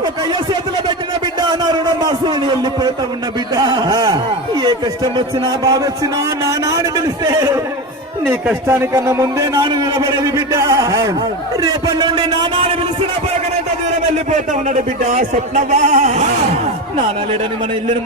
ఒక అయ్య చేతిలో పెట్టిన బిడ్డ నా రుణం మాసుని వెళ్ళిపోతా ఉన్న బిడ్డ ఏ కష్టం వచ్చినా బాధ వచ్చినా నా నాన్న పిలిస్తే నీ కష్టానికన్నా ముందే నాన్న నిలబడేది బిడ్డ రేపటి నుండి నా నాన్న పిలిచిన పలకనంత దూరం వెళ్ళిపోతా ఉన్నాడు బిడ్డ స్వప్నవా నాన్న లేడని మన ఇల్లు